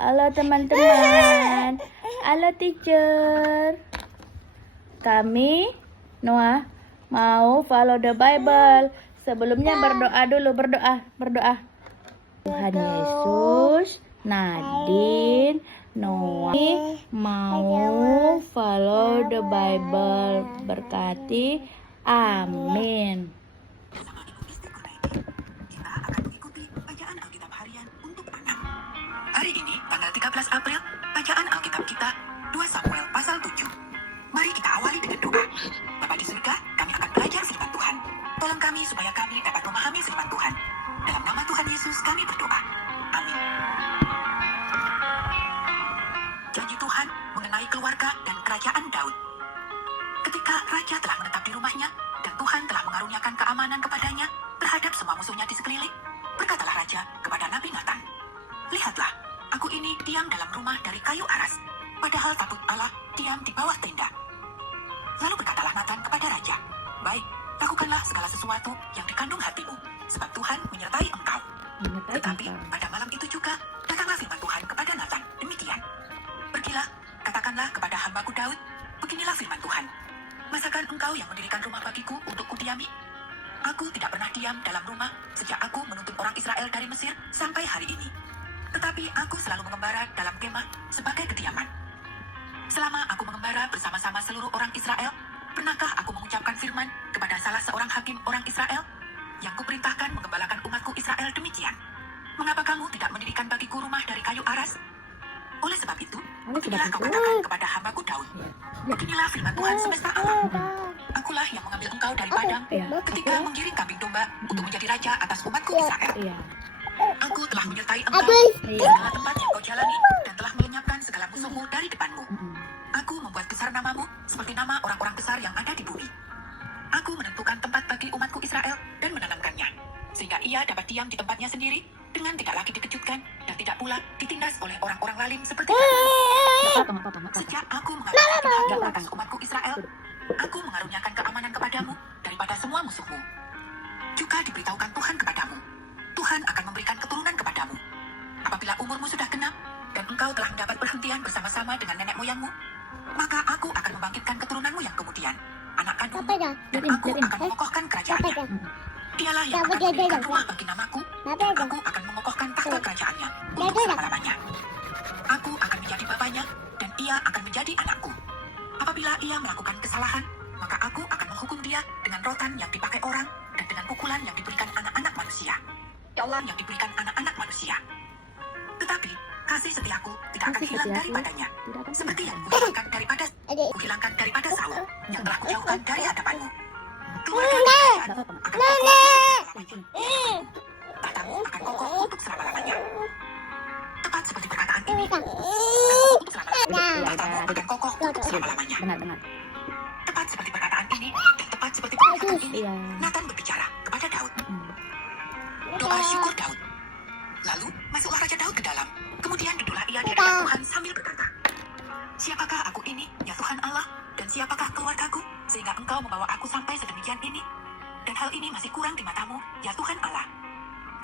Halo teman-teman. Halo teacher. Kami Noah mau follow the Bible. Sebelumnya berdoa dulu, berdoa. Tuhan Yesus, Nadine, Noah mau follow the Bible. Berkati. Amin. Hari ini, tanggal 13 April, bacaan Alkitab kita 2 Samuel pasal 7. Mari kita awali dengan doa. Bapa di surga, kami akan belajar firman Tuhan. Tolong kami supaya kami dapat memahami firman Tuhan. Dalam nama Tuhan Yesus kami berdoa. Amin. Janji Tuhan mengenai keluarga dan kerajaan Daud. Ketika raja telah menetap di rumahnya dan Tuhan telah mengaruniakan keamanan kepadanya terhadap semua musuhnya di sekeliling, berkatalah raja kepada Nabi Nathan, "Lihatlah, aku ini diam dalam rumah dari kayu aras, padahal tabut Allah diam di bawah tenda." Lalu berkatalah Nathan kepada raja, "Baik, lakukanlah segala sesuatu yang dikandung hatimu, sebab Tuhan menyertai engkau." Tetapi pada malam itu juga datanglah firman Tuhan kepada Nathan, demikian, "Pergilah, katakanlah kepada hambaku Daud, beginilah firman Tuhan. Masakan engkau yang mendirikan rumah bagiku untuk kudiami? Aku tidak pernah diam dalam rumah sejak aku menuntun orang Israel dari Mesir sampai hari ini. Tetapi aku selalu mengembara dalam kemah sebagai kediaman. Selama aku mengembara bersama-sama seluruh orang Israel, pernahkah aku mengucapkan firman kepada salah seorang hakim orang Israel yang kuperintahkan menggembalakan umatku Israel demikian? Mengapa kamu tidak mendirikan bagiku rumah dari kayu aras? Oleh sebab itu, beginilah kau katakan kepada hambaku Daud, beginilah firman Tuhan semesta alam. Akulah yang mengambil engkau dari padang ketika menggiring kambing domba untuk menjadi raja atas umatku Israel. Aku telah menyertai engkau di segala tempat yang kau jalani dan telah melenyapkan segala musuhmu dari depanmu. Aku membuat besar namamu seperti nama orang-orang besar yang ada di bumi. Aku menentukan tempat bagi umatku Israel dan menanamkannya, sehingga ia dapat diam di tempatnya sendiri dengan tidak lagi dikejutkan dan tidak pula ditindas oleh orang-orang lalim seperti kamu. Sejak aku mengambil hak atas umatku Israel, aku mengaruniakan keamanan kepadamu daripada semua musuhmu. Juga diberitahukan Tuhan kepadamu, Tuhan akan memberikan keturunan kepadamu. Apabila umurmu sudah genap dan engkau telah mendapat perhentian bersama-sama dengan nenek moyangmu, maka aku akan membangkitkan keturunanmu yang kemudian, anak kandungmu, dan aku akan mengokohkan kerajaannya. Dialah yang akan memberikan rumah bagi namaku, dan aku akan mengokohkan tahta kerajaannya untuk selama-lamanya. Aku akan menjadi bapaknya, dan ia akan menjadi anakku. Apabila ia melakukan kesalahan, maka aku akan menghukum dia dengan rotan yang dipakai orang dan dengan pukulan yang diberikan anak-anak manusia. Yang diberikan anak-anak manusia. Tetapi kasih setiaku tidak akan hilang daripadanya, seperti yang kuhilangkan daripada Saul yang telah kujauhkan dari hadapanmu. Keluarga akan kokoh, tahtamu akan kokoh untuk selama-lamanya. Tepat seperti perkataan ini, untuk selama-lamanya. Tahtamu akan kokoh untuk selama-lamanya. Tepat seperti perkataan ini dan tepat seperti perkataan ini, Nathan berbicara kepada Daud. Doa syukur Daud. Lalu masuklah Raja Daud ke dalam. Kemudian duduklah ia di hadapan Tuhan sambil berkata, "Siapakah aku ini, ya Tuhan Allah, dan siapakah keluargaku, sehingga engkau membawa aku sampai sedemikian ini? Dan hal ini masih kurang di matamu, ya Tuhan Allah.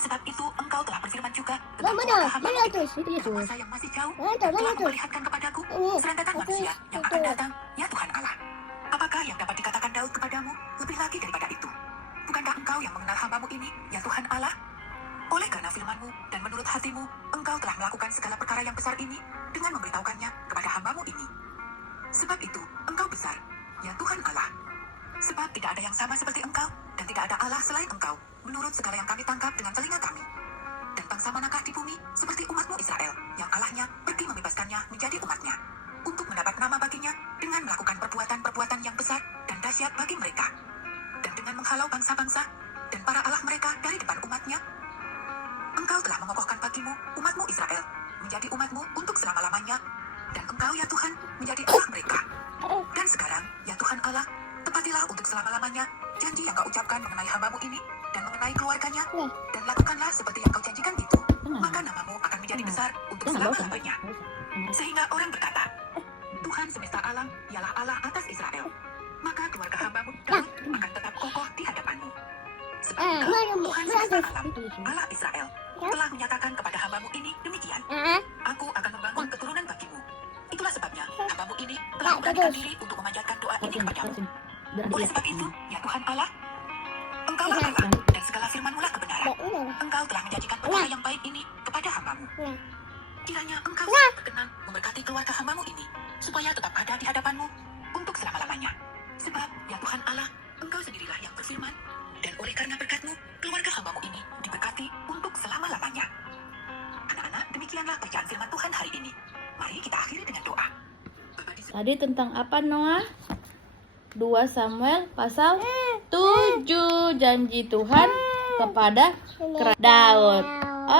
Sebab itu engkau telah berfirman juga tentang keluarga hamba-Mu ini, dalam masa yang masih jauh, dan telah memperlihatkan kepadaku serangkaian manusia yang akan datang, ya Tuhan Allah. Apakah yang dapat dikatakan Daud kepadamu lebih lagi daripada itu? Bukankah engkau yang mengenal hamba-Mu ini, ya Tuhan Allah? Oleh karena firman-Mu dan menurut hatimu, engkau telah melakukan segala perkara yang besar ini dengan memberitahukannya kepada hamba-Mu ini. Sebab itu, engkau besar, ya Tuhan Allah. Sebab tidak ada yang sama seperti engkau, dan tidak ada Allah selain engkau, menurut segala yang kami tangkap dengan telinga kami. Dan bangsa manakah di bumi seperti umat-Mu Israel, yang Allahnya pergi membebaskannya menjadi umat-Nya, untuk mendapat nama baginya dengan melakukan perbuatan-perbuatan yang besar dan dahsyat bagi mereka, dan dengan menghalau bangsa-bangsa dan para Allah mereka dari depan umat-Nya. Engkau telah mengokohkan bagimu umat-Mu Israel menjadi umat-Mu untuk selama-lamanya, dan engkau ya Tuhan menjadi Allah mereka. Dan sekarang ya Tuhan Allah, tepatilah untuk selama-lamanya janji yang kau ucapkan mengenai hamba-Mu ini dan mengenai keluarganya, dan lakukanlah seperti yang kau janjikan itu, maka namamu akan menjadi besar untuk selama-lamanya. Sehingga orang berkata, Tuhan semesta alam ialah Allah atas Israel, maka keluarga hamba-Mu Daud akan tetap kokoh di hadapan-Mu. Sebab Tuhan semesta alam, Allah Israel, telah menyatakan kepada hamba-Mu ini demikian, aku akan Engkau beranikan diri untuk memanjatkan doa ini kepadamu. Oleh sebab itu, ya Tuhan Allah, Engkaulah Allah, dan segala firman-Mu lah kebenaran. Engkau telah menjanjikan perkara yang baik ini kepada hamba-Mu. Kiranya Engkau berkenan memberkati keluarga hamba-Mu ini, supaya tetap ada di hadapan-Mu untuk selama-lamanya. Sebab, ya Tuhan Allah, Engkau sendirilah yang berfirman, dan oleh karena berkat-Mu, keluarga hamba-Mu ini diberkati untuk selama-lamanya. Anak-anak, demikianlah bacaan firman Tuhan hari ini. Mari kita akhiri dengan doa. Tadi tentang apa, Noah? 2 Samuel pasal 7, janji Tuhan kepada Daud.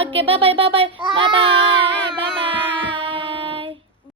Oke, bye-bye.